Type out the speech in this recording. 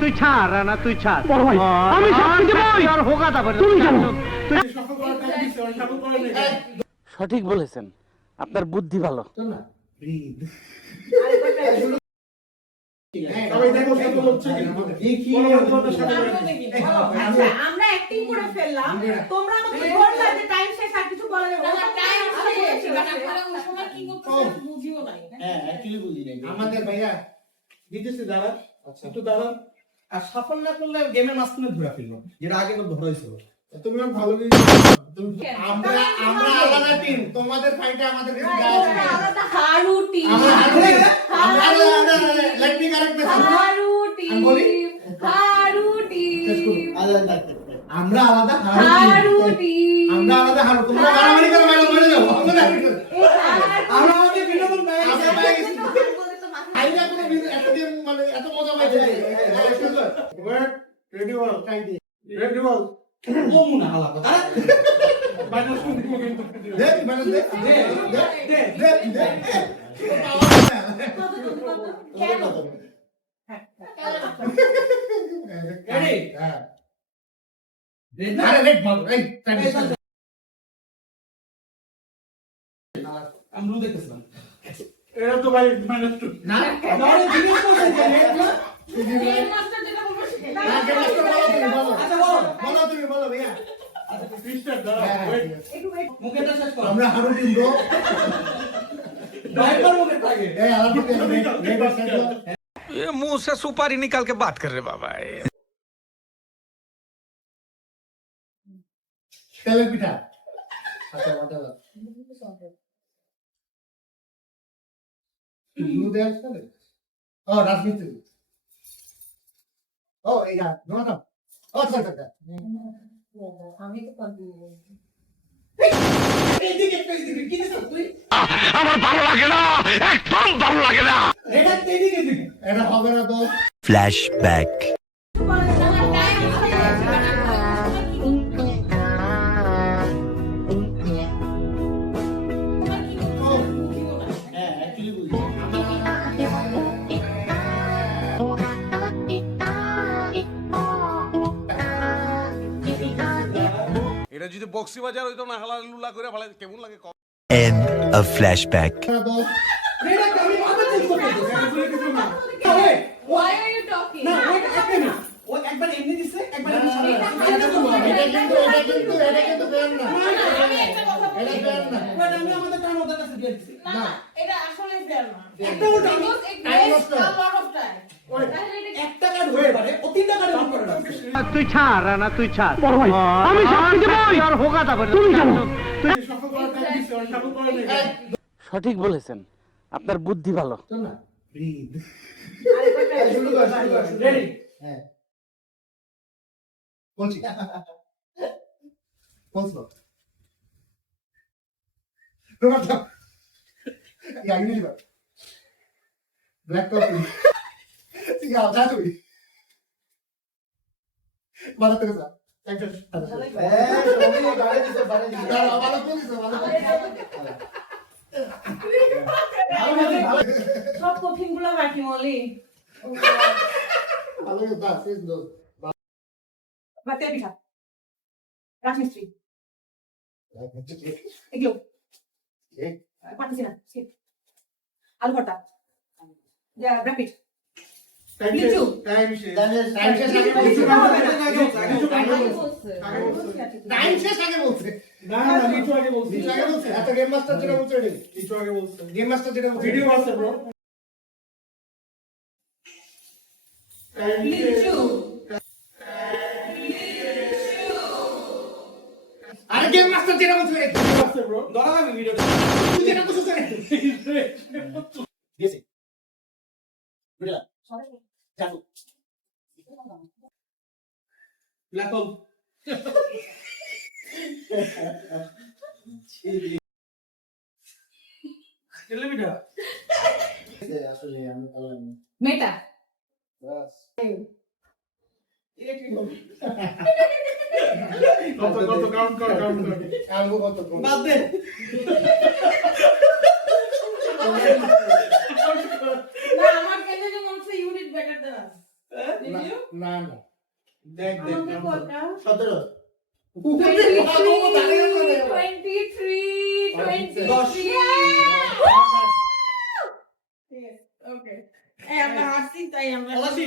তুই ছাড় রানা, তুই ছাড়। আমি আর হোগা তারপরে সঠিক বলেছেন, আপনার বুদ্ধি ভালো। আমরা অ্যাক্টিং করে ফেললাম, তোমরা আমাকে বললা যে টাইম শেষ, আর কিছু বলা যাবে না। টাইম শেষ, আপনারা ওই সময় কি করতেছেন বুঝিও নাই। হ্যাঁ অ্যাকচুয়ালি বুঝি নাই। আমাদের ভাইয়া দিতেছে দাঁড়া, একটু দাঁড়া। আর সাফল না করলে গেমের মাঝখানে ধরে ফেলবো, যেটা আগে তো ধরা হয়েছিল। তুমি ভালো আমরা আমরা আলাদা টিম, তোমাদের ফাইটে আমাদের কিছু যায় আসে না। আলাদা হারু টিম, আমরা let me correct message. Haru team, Haru team, আমরা আলাদা হারু টিম, আমরা আলাদা হারু। তোমরা মারামারি করে মেরে মেরে যাও। আমরা আমাদের বিনোদন পাই গেছি। আইনা কোনো এত দিন মানে এত মজা পাইছে। ওয়েট রেডি বল কাইদি রেডি বল ও মুনা হালা কথা বাইরে শুনতে কিন্তু দে মানে দে দে দে দে দে কেন রেডি হ্যাঁ আরে লেট বল এই ট্রান্সলেশন আমরা দেখতেছিলাম এরা তো ভাই মাইনাস 2 না না জিনিস করছে যে লেট না গেম মাস্টার যেটা বলবো সেটা না গেম মাস্টার বলো আচ্ছা বলো তুমি বলো ভাইয়া আচ্ছা ক্রিস্টার দাও একটু ওয়েট, মুখেটা শেষ করো আমরা হারু টিম ব্রো ড্রাইভার মুখে থাকে এই আলাদা লেট শেষ করো ये मुंह से सुपारी निकाल के बात कर रहे बाबा। তেলের পিঠা আচ্ছা ওটা You there, sir? Oh, রাজনীতি। Oh, এইটা, no, no. Oh, sorry. আমি তো কন্টিনিউ এইদিকে কি দিছ তুই? আমার ভালো লাগে না, একদম ভালো লাগে না। এটা এইদিকে দিকে। এটা হবে না তো। Flashback. হ্যাঁ, অ্যাকচুয়ালি বুঝি। এটা যদি বক্সি বাজার হইতো না হালা লুলা করে ভালো কেমন লাগে। End of flashback. এটা আমি ভাবে চেঞ্জ করতে দিছি। Why are you talking? না, ওই একটা না। ও একবার এমনি দিছে, একবার এমনি সামনে দিছে। এটা কিন্তু বের না। আমি একটা কথা বলি, এটা বের না। ওই আমি আমাদের টাইম ওদের কাছে দিয়ে দিছি। না এটা আসলে ফেয়ার না। একটা উল্টা It wastes a lot of time. তাহলে এটা একটা কার্ড হয়ে পারে, ও তিনটা কার্ড অন করে রাখছে। তুই ছাড় রানা, তুই ছাড়। আমি আর হোগা তারপরে সফল করার টাইম দিছে, সফল করে নেই। সঠিক বলেছেন, আপনার বুদ্ধি ভালো। চল না, ব্রিথ। শুরু কর, রেডি? হ্যাঁ। বলছি। বলছো। রোমাটা। ইয়া ইংলিশ বল। Black coffee. ইয়া জাদুই। বালা থেকে যা। একটা সবাই গাড়ি দিতে পারে। বালা পুলিশ, বালা সব কঠিন গুলো বাকি মলি। ভালো দা শেষ দো। বাতে পিঠা, রাজমিস্ত্রি, এগুলো পাচ্ছি না, আলু ভর্তা, ব্র্যাপিড, লিচু, টাইম শেষ আগে বলছে। টাইম শেষ আগে বলছে। না না লিচু আগে বলছে। লিচু আগে বলছে। এত গেম মাস্টার যেটা বলছে রে। লিচু আগে বলছে। গেম মাস্টার যেটা বলছে। Video master bro. লিচু, আরে গেম মাস্টার যেটা বলছে রে। Game master bro. ধরা আমি ভিডিওটা। তুই যেটা বলছিস রে। দিয়েছি। বুঝলা? জানো। Black hole. টেলিভিডা। আসলে আমি কালাম। মেটা, বাস। কত কাউন্ট কর। আলবো কত কর। বাদ দে। না আমার কেন যে মনে হচ্ছে ইউ ডিড বেটার দ্যান আস। না না দেখ দেখ আমাদের কয়টা? 17 Okay. আমরা হাসছি তাই আমরা পলাশি